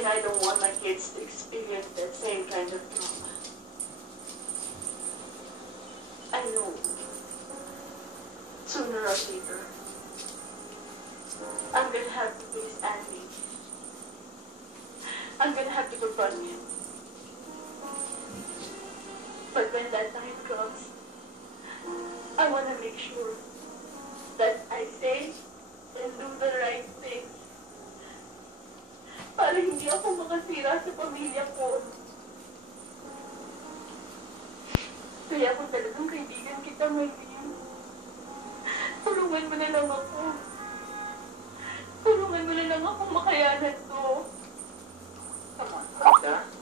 And I don't want my kids to experience that same kind of trauma. I know. Sooner or later, I'm gonna have to face Andy. I'm gonna have to confront him. But when that time comes, I wanna make sure that I say and do the right thing. Para hindi ako makasira sa pamilya ko. Kaya kung talagang kaibigan kita, Maylene, tulungan mo na lang ako. Tulungan mo na lang ako makayanan to. Come on, Rita.